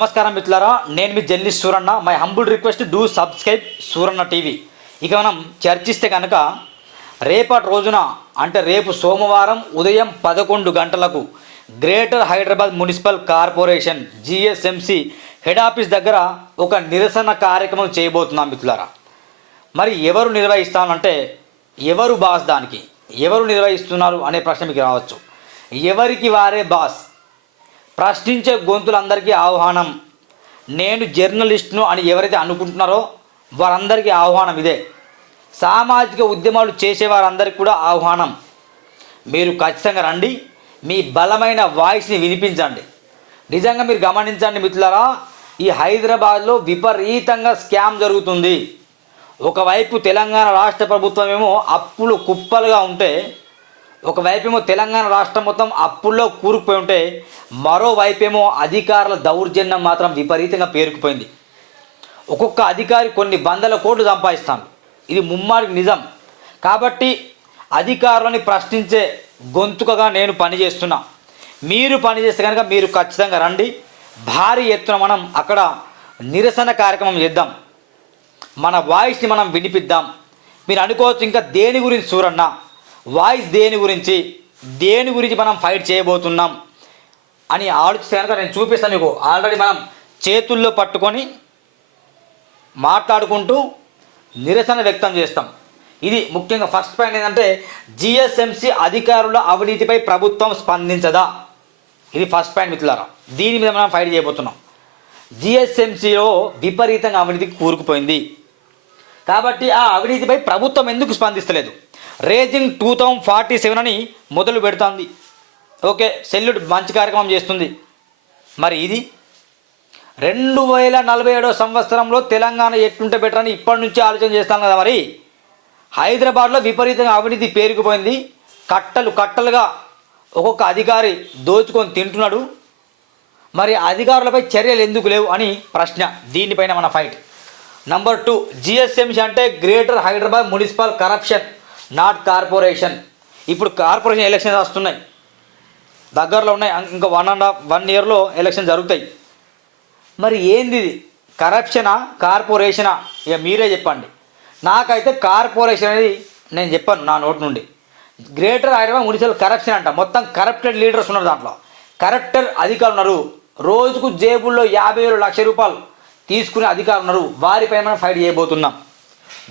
నమస్కారం మిత్రులారా, నేను మీ journalist Suranna. My humble request do subscribe Suranna TV. ఇక మనం చర్చిస్తే కనుక రేపటి రోజున అంటే రేపు సోమవారం ఉదయం 11 గంటలకు greater Hyderabad municipal corporation G H M C head office దగ్గర ఒక నిరసన కార్యక్రమం చేయబోతున్నాం మిత్రులారా. మరి ఎవరు నిర్వహిస్తానంటే ఎవరు బాస్, దానికి ఎవరు నిర్వహిస్తున్నారు అనే ప్రశ్న మీకు రావచ్చు. ఎవరికి వారే బాస్, ప్రశ్నించే గొంతులందరికీ ఆహ్వానం. నేను జర్నలిస్ట్ను అని ఎవరైతే అనుకుంటున్నారో వారందరికీ ఆహ్వానం ఇదే. సామాజిక ఉద్యమాలు చేసేవారందరికీ కూడా ఆహ్వానం. మీరు ఖచ్చితంగా రండి, మీ బలమైన వాయిస్ని వినిపించండి. నిజంగా మీరు గమనించండి మిత్రులారా, ఈ హైదరాబాద్లో విపరీతంగా స్కామ్ జరుగుతుంది. ఒకవైపు తెలంగాణ రాష్ట్ర ప్రభుత్వం ఏమో అప్పులు కుప్పలుగా ఉంటే, ఒకవైపేమో తెలంగాణ రాష్ట్రం మొత్తం అప్పుల్లో కూరుకుపోయి ఉంటే, మరోవైపేమో అధికారుల దౌర్జన్యం మాత్రం విపరీతంగా పేరుకుపోయింది. ఒక్కొక్క అధికారి కొన్ని వందల కోట్లు సంపాదిస్తాను, ఇది ముమ్మారికి నిజం. కాబట్టి అధికారులని ప్రశ్నించే గొంతుకగా నేను పనిచేస్తున్నా. మీరు పనిచేస్తే కనుక మీరు ఖచ్చితంగా రండి. భారీ ఎత్తున మనం అక్కడ నిరసన కార్యక్రమం చేద్దాం, మన వాయిస్ని మనం వినిపిద్దాం. మీరు అనుకోవచ్చు ఇంకా దేని గురించి సూరన్న, వాయిస్ దేని గురించి మనం ఫైట్ చేయబోతున్నాం అని ఆలోచిస్తే కనుక నేను చూపిస్తాను మీకు. ఆల్రెడీ మనం చేతుల్లో పట్టుకొని మాట్లాడుకుంటూ నిరసన వ్యక్తం చేస్తాం. ఇది ముఖ్యంగా ఫస్ట్ పాయింట్ ఏంటంటే, జిఎస్ఎంసి అధికారుల అవినీతిపై ప్రభుత్వం స్పందించదా, ఇది ఫస్ట్ పాయింట్ మిత్రులారా. దీని మీద మనం ఫైట్ చేయబోతున్నాం. జిఎస్ఎంసిలో విపరీతంగా అవినీతికి కూరుకుపోయింది కాబట్టి ఆ అవినీతిపై ప్రభుత్వం ఎందుకు స్పందిస్తలేదు? రేజింగ్ 2047 అని మొదలు పెడుతుంది. ఓకే, సెల్యూట్, మంచి కార్యక్రమం చేస్తుంది. మరి ఇది 2047 సంవత్సరంలో తెలంగాణ ఎట్లుంటే బెటర్ అని ఇప్పటి నుంచి ఆలోచన చేస్తాను కదా. మరి హైదరాబాద్లో విపరీతంగా అవినీతి పేరుకుపోయింది. కట్టలుగా ఒక్కొక్క అధికారి దోచుకొని తింటున్నాడు. మరి అధికారులపై చర్యలు ఎందుకు లేవు అని ప్రశ్న. దీనిపైన మన ఫైట్. నంబర్ 2, జిఎస్ఎంసి అంటే greater Hyderabad municipal corruption, not corporation. ఇప్పుడు కార్పొరేషన్ ఎలక్షన్స్ వస్తున్నాయి, దగ్గరలో ఉన్నాయి. ఇంకా 1.5 ఇయర్లో ఎలక్షన్ జరుగుతాయి. మరి ఏంది ఇది, కరప్షనా కార్పొరేషనా? ఇక మీరే చెప్పండి. నాకైతే కార్పొరేషన్ అనేది నేను చెప్పాను నా నోటి నుండి. గ్రేటర్ హైదరాబాద్ మున్సిపల్ కరప్షన్ అంట. మొత్తం కరప్టెడ్ లీడర్స్ ఉన్నారు, దాంట్లో కరప్టెడ్ అధికారులు ఉన్నారు. రోజుకు జేబుల్లో 50,000 లక్ష రూపాయలు తీసుకునే అధికారులు ఉన్నారు. వారిపై మనం ఫైట్ చేయబోతున్నాం.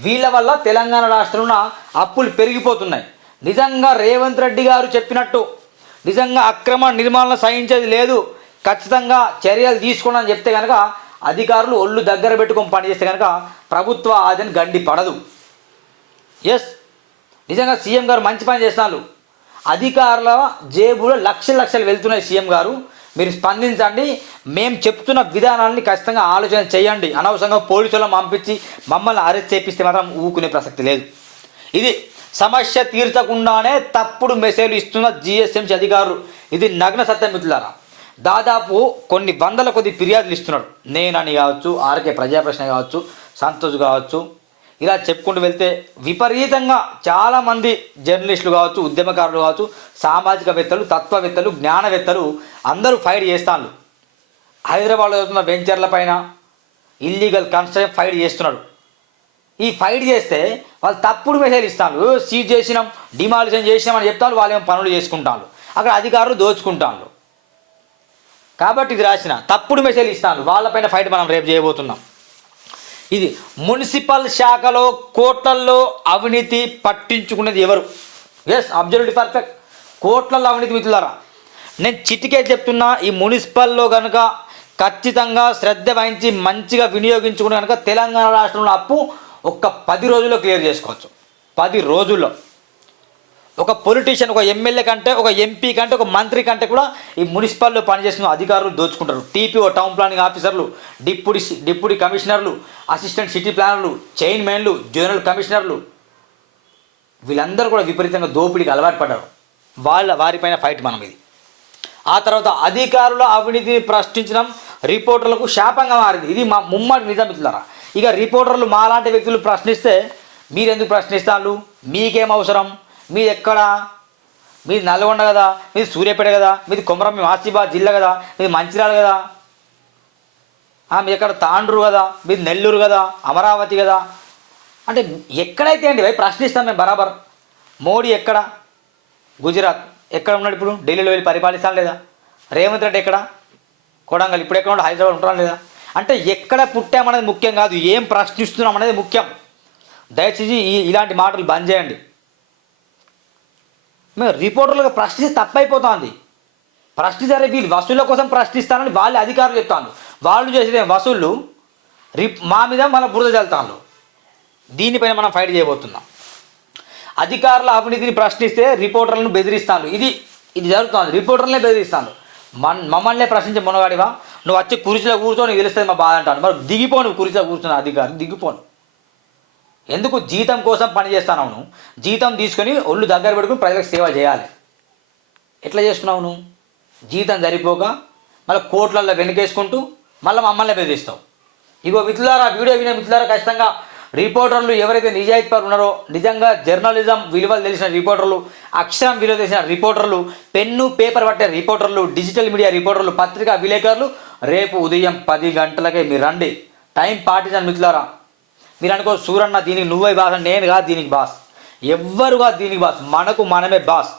వీళ్ళ వల్ల తెలంగాణ రాష్ట్రంలో అప్పులు పెరిగిపోతున్నాయి. నిజంగా రేవంత్ రెడ్డి గారు చెప్పినట్టు నిజంగా అక్రమ నిర్మాణాలను సహించేది లేదు, ఖచ్చితంగా చర్యలు తీసుకోండి అని చెప్తే కనుక అధికారులు ఒళ్ళు దగ్గర పెట్టుకొని పనిచేస్తే కనుక ప్రభుత్వ ఆదాయం గండి పడదు. ఎస్, నిజంగా సీఎం గారు మంచి పని చేస్తున్నారు. అధికారుల జేబులో లక్షలు వెళ్తున్నాయి. సీఎం గారు మీరు స్పందించండి, మేము చెప్తున్న విధానాన్ని ఖచ్చితంగా ఆలోచన చేయండి. అనవసరంగా పోలీసులను పంపించి మమ్మల్ని అరెస్ట్ చేపిస్తే మాత్రం ఊకునే ప్రసక్తి లేదు. ఇది సమస్య తీర్చకుండానే తప్పుడు మెసేజ్లు ఇస్తున్న జిఎస్ఎంసి అధికారులు. ఇది నగ్న సత్యం మిత్రులారా. దాదాపు కొన్ని వందల కొద్ది ఫిర్యాదులు ఇస్తున్నాడు. నేనని కావచ్చు, ఆర్కే ప్రజాప్రశ్న కావచ్చు, సంతోష్ కావచ్చు, ఇలా చెప్పుకుంటూ వెళ్తే విపరీతంగా చాలామంది జర్నలిస్టులు కావచ్చు, ఉద్యమకారులు కావచ్చు, సామాజికవేత్తలు, తత్వవేత్తలు, జ్ఞానవేత్తలు అందరూ ఫైట్ చేస్తాను. హైదరాబాద్లో జరుగుతున్న వెంచర్ల పైన ఇల్లీగల్ కన్స్ట్రక్షన్ ఫైట్ చేస్తున్నాడు. ఈ ఫైట్ చేస్తే వాళ్ళు తప్పుడు మెసేజ్ ఇస్తాను. సీజ్ చేసినాం, డిమాలిషన్ చేసినాం అని చెప్తాను. వాళ్ళు ఏమో పనులు చేసుకుంటాను, అక్కడ అధికారులు దోచుకుంటాను. కాబట్టి ఇది రాసిన తప్పుడు మెసేజ్ ఇస్తాను. వాళ్ళపైన ఫైట్ మనం రేపు చేయబోతున్నాం. ఇది మున్సిపల్ శాఖలో కోట్లల్లో అవినీతి పట్టించుకునేది ఎవరు? Yes, absolutely perfect. కోట్లల్లో అవినీతి మిత్రులారా. నేను చిటికే చెప్తున్నా, ఈ మున్సిపల్లో కనుక ఖచ్చితంగా శ్రద్ధ వహించి మంచిగా వినియోగించుకుని కనుక తెలంగాణ రాష్ట్రంలో అప్పు ఒక్క 10 రోజుల్లో క్లియర్ చేసుకోవచ్చు. 10 రోజుల్లో ఒక పొలిటీషియన్, ఒక ఎమ్మెల్యే కంటే, ఒక ఎంపీ కంటే, ఒక మంత్రి కంటే కూడా ఈ మున్సిపల్లో పనిచేస్తున్న అధికారులు దోచుకుంటారు. టీపీఓ, టౌన్ ప్లానింగ్ ఆఫీసర్లు, డిప్యూటీ కమిషనర్లు, అసిస్టెంట్ సిటీ ప్లానర్లు, చైర్మన్లు, జనరల్ కమిషనర్లు, వీళ్ళందరూ కూడా విపరీతంగా దోపిడీకి అలవాటు పడ్డారు. వారిపైన ఫైట్ మనం. ఇది ఆ తర్వాత అధికారుల అవినీతిని ప్రశ్నించడం రిపోర్టర్లకు శాపంగా మారింది. ఇది మా ముమ్మడి నిజం మిత్రులారా. ఇక రిపోర్టర్లు మాలాంటి వ్యక్తులు ప్రశ్నిస్తే మీరెందుకు ప్రశ్నిస్తారు? మీకేం అవసరం? మీది ఎక్కడా? మీది నల్గొండ కదా, మీది సూర్యాపేట కదా, మీది కొమరం, మీ ఆసిఫాబాద్ జిల్లా కదా, మీది మంచిర్యాల కదా. మీ ఎక్కడ తాండ్రు కదా, మీది నెల్లూరు కదా, అమరావతి కదా అంటే ఎక్కడైతే అండి భయ్ ప్రశ్నిస్తాం మేము బరాబర్. మోడీ ఎక్కడ? గుజరాత్. ఎక్కడ ఉన్నాడు ఇప్పుడు? ఢిల్లీలో వెళ్ళి పరిపాలిస్తాను లేదా? రేవంత్ రెడ్డి ఎక్కడ? కొడంగల్. ఇప్పుడు ఎక్కడ ఉన్నాడు? హైదరాబాద్ ఉంటాను లేదా? అంటే ఎక్కడ పుట్టామనేది ముఖ్యం కాదు, ఏం ప్రశ్నిస్తున్నాం అనేది ముఖ్యం. దయచేసి ఇలాంటి మాటలు బంద్ చేయండి. మేము రిపోర్టర్లుగా ప్రశ్నిస్తే తప్పైపోతుంది. ప్రశ్నిస్తారే వీళ్ళు వసూళ్ళ కోసం ప్రశ్నిస్తానని వాళ్ళు అధికారులు చెప్తాను. వాళ్ళు చేసేది వసూళ్ళు మా మీద మన బురద చల్లుతాను. దీనిపైన మనం ఫైట్ చేయబోతున్నాం. అధికారుల అవినీతిని ప్రశ్నిస్తే రిపోర్టర్లను బెదిరిస్తాను. ఇది జరుగుతుంది. రిపోర్టర్లనే బెదిరిస్తాను. మమ్మల్నే ప్రశ్నించే మునగాడివా, నువ్వు వచ్చి కుర్చీలో కూర్చొని తెలుస్తుంది మా బాధ అంటాను. మరి దిగిపోను, కుర్చీలో కూర్చున్న అధికారి దిగిపోను. ఎందుకు? జీతం కోసం పని చేస్తాను. నువ్వు జీతం తీసుకొని ఒళ్ళు దగ్గర పెట్టుకుని ప్రజలకు సేవ చేయాలి. ఎట్లా చేస్తున్నావు నువ్వు? జీతం సరిపోక మళ్ళీ కోట్లల్లో వెనుకేసుకుంటూ మళ్ళీ మమ్మల్ని బెదిరిస్తావు. ఇగో మిత్రులారా, వీడియో వినే మిత్రులారా, ఖచ్చితంగా రిపోర్టర్లు ఎవరైతే నిజాయితీపరులు ఉన్నారో, నిజంగా జర్నలిజం విలువలు తెలిసిన రిపోర్టర్లు, అక్షరం విలువ తెలిసిన రిపోర్టర్లు, పెన్ను పేపర్ పట్టే రిపోర్టర్లు, డిజిటల్ మీడియా రిపోర్టర్లు, పత్రికా విలేకరులు రేపు ఉదయం 10 గంటలకే మీరు రండి. టైం పాటించండి మిత్రులారా. మీరు అనుకో సూరన్న దీనికి నువ్వే బాస్, నేను కాదు దీనికి బాస్, ఎవ్వరు కాదు దీనికి బాస్, మనకు మనమే బాస్.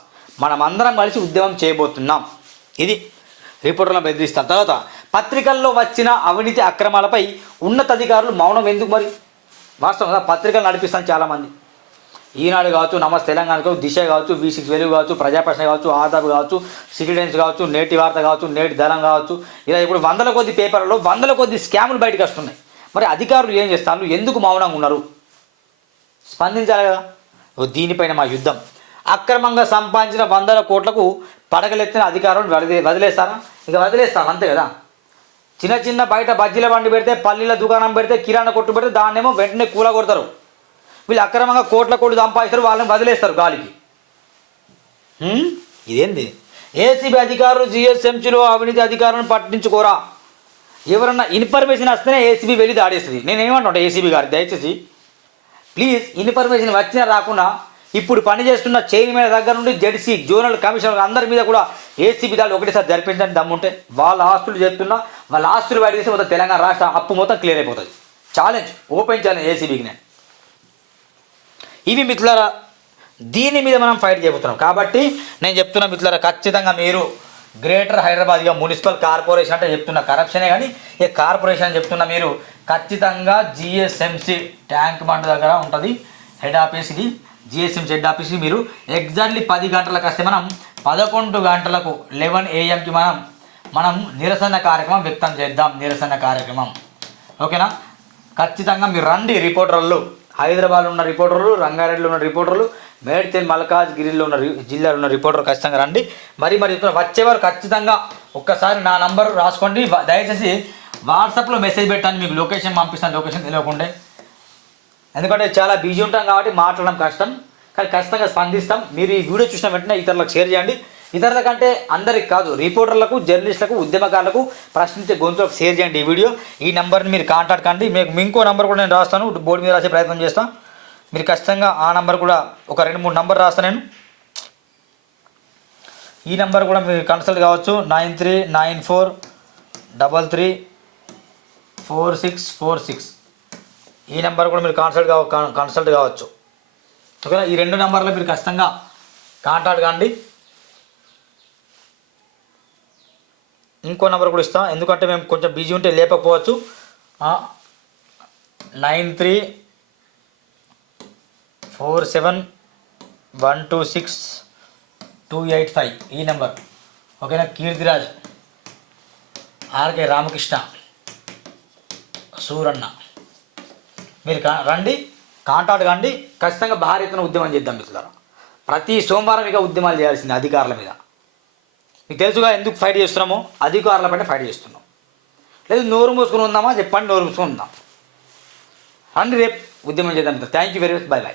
మనం అందరం కలిసి ఉద్యమం చేయబోతున్నాం. ఇది రిపోర్టర్లను బెదిరిస్తాం. తర్వాత పత్రికల్లో వచ్చిన అవినీతి అక్రమాలపై ఉన్నతాధికారులు మౌనం ఎందుకు? మరి వాస్తవం కదా, పత్రికలు నడిపిస్తాను చాలామంది. ఈనాడు కావచ్చు, నమస్తే తెలంగాణ కావచ్చు, దిశ కావచ్చు, V6 వెలుగు కావచ్చు, ప్రజాప్రశ్న కావచ్చు, ఆదాబ్ కావచ్చు, సిటిజన్స్ కావచ్చు, నేటి వార్త కావచ్చు, నేటి ధనం కావచ్చు, ఇలా ఇప్పుడు 100ల కొద్ది పేపర్లలో 100ల కొద్ది స్కాములు బయటకు వస్తున్నాయి. మరి అధికారులు ఏం చేస్తారు? ఎందుకు మౌనంగా ఉన్నారు? స్పందించాలి కదా. దీనిపైన మా యుద్ధం. అక్రమంగా సంపాదించిన 100ల కోట్లకు పడగలెత్తిన అధికారులు వదిలేస్తారా? ఇక వదిలేస్తాను అంతే కదా. చిన్న చిన్న బయట బజ్జీల బండి పెడితే, పల్లీల దుకాణం పెడితే, కిరాణా కొట్టు పెడితే దాన్నేమో వెంటనే కూలగొడతారు. వీళ్ళు అక్రమంగా కోట్లు సంపాదిస్తారు, వాళ్ళని వదిలేస్తారు గాలికి. ఇదేంది? ఏసీబీ అధికారులు GSMCలో అవినీతి అధికారులను పట్టించుకోరా? ఎవరన్నా ఇన్ఫర్మేషన్ వస్తేనే ఏసీబీ వెళ్ళి దాడేస్తుంది. నేనేమంటా ఏసీబీ గారు, దయచేసి ప్లీజ్ ఇన్ఫర్మేషన్ వచ్చినా రాకుండా ఇప్పుడు పనిచేస్తున్న చైర్మన్ దగ్గర నుండి జెడ్సీ, జోనల్ కమిషనర్ అందరి మీద కూడా ఏసీబీ దాడులు ఒకటేసారి జరిపించడానికి దమ్ముంటే వాళ్ళ ఆస్తులు చెప్తున్నా, వాళ్ళ ఆస్తులు బయట చేసి మొత్తం తెలంగాణ రాష్ట్ర అప్పు మొత్తం క్లియర్ అయిపోతుంది. ఛాలెంజ్, ఓపెన్ ఛాలెంజ్ ఏసీబీకి నేను. ఇవి మిత్రులారా, దీని మీద మనం ఫైట్ చేయబోతున్నాం. కాబట్టి నేను చెప్తున్నా మిత్రులారా, ఖచ్చితంగా మీరు గ్రేటర్ హైదరాబాద్గా మున్సిపల్ కార్పొరేషన్ అంటే చెప్తున్న కరప్షనే, కానీ ఈ కార్పొరేషన్ అని చెప్తున్నా, మీరు ఖచ్చితంగా GSMC ట్యాంక్ బండ్ దగ్గర ఉంటుంది హెడ్ ఆఫీస్. ఇది GSMC హెడ్ ఆఫీస్కి మీరు ఎగ్జాక్ట్లీ 10 గంటలకు వస్తే మనం 11 గంటలకు 11 AM మనం నిరసన కార్యక్రమం వ్యక్తం చేద్దాం. నిరసన కార్యక్రమం ఓకేనా? ఖచ్చితంగా మీరు రండి. రిపోర్టర్లు హైదరాబాద్లో ఉన్న రిపోర్టర్లు, రంగారెడ్డిలో ఉన్న రిపోర్టర్లు, మేడ్చల్ మల్కాజ్గిరిలో ఉన్న జిల్లాలో ఉన్న రిపోర్టర్లు ఖచ్చితంగా రండి. మరి వచ్చేవారు ఖచ్చితంగా ఒక్కసారి నా నంబర్ రాసుకోండి. దయచేసి వాట్సాప్లో మెసేజ్ పెట్టండి, మీకు లొకేషన్ పంపిస్తాను, లొకేషన్ తెలియకుండే. ఎందుకంటే చాలా బిజీ ఉంటాం కాబట్టి మాట్లాడడం కష్టం, కానీ ఖచ్చితంగా స్పందిస్తాం. మీరు ఈ వీడియో చూసిన వెంటనే ఇతరులకు షేర్ చేయండి. ఇతరుల కంటే అందరికి కాదు, రిపోర్టర్లకు, జర్నలిస్టులకు, ఉద్యమకారులకు, ప్రశ్నించే గొంతులకు షేర్ చేయండి ఈ వీడియో. ఈ నెంబర్ని మీరు కాంటాక్ట్ కండి. మీకు ఇంకో నెంబర్ కూడా నేను రాస్తాను, బోర్డు మీద రాసే ప్రయత్నం చేస్తాను. మీరు ఖచ్చితంగా ఆ నెంబర్ కూడా ఒక 2-3 నెంబర్ రాస్తాను నేను. ఈ నెంబర్ కూడా మీరు కన్సల్ట్ కావచ్చు, 9394334646. ఈ నెంబర్ కూడా మీరు కన్సల్ట్ కావచ్చు ఓకేనా? ఈ 2 నెంబర్లో మీరు ఖచ్చితంగా కాంటాక్ట్ కండి. ఇంకో నెంబర్ కూడా ఇస్తాను, ఎందుకంటే మేము కొంచెం బిజీ ఉంటే లేపకపోవచ్చు. 9347126285 ఈ నెంబర్ ఓకేనా? కీర్తిరాజ్, ఆర్కే రామకృష్ణ, సూరన్న, మీరు రండి, కాంటాక్ట్ కండి. ఖచ్చితంగా భారీ ఎత్తున ఉద్యమం చేద్దాం మిత్రులారా. ప్రతి సోమవారం ఇక ఉద్యమాలు చేయాల్సింది అధికారుల మీద. మీకు తెలుసుగా ఎందుకు ఫైట్ చేస్తున్నామో, అధికారుల పైన ఫైట్ చేస్తున్నాం. లేదు నోరు మూసుకొని ఉందామా చెప్పండి, నోరు మూసుకొని ఉందాం. రండి, రేపు ఉద్యమం చేద్దాం. Thank you very much, by by.